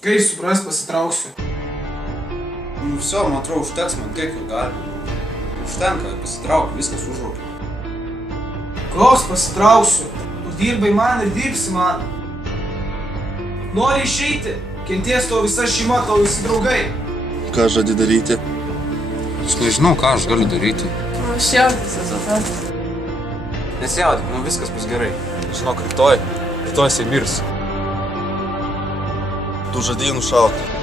Kai supras, pasitrauksiu. Nu, viso, man atrodo, užteks man, kiek jau galima. Užtenka, pasitrauk, viskas užrūpė. Koks pasitrauksiu? Tu dirbai man ir dirbsi man. Nori išeiti? Kenties tavo visa šeima, tavo visi draugai. Ką žadi daryti? Aš nežinau, ką aš galiu daryti. Aš jaudinsiu, Zofas. Nesijaudink, nu viskas bus gerai. Žinok, rytoj jisai mirs. Tu žadėjai nušauti.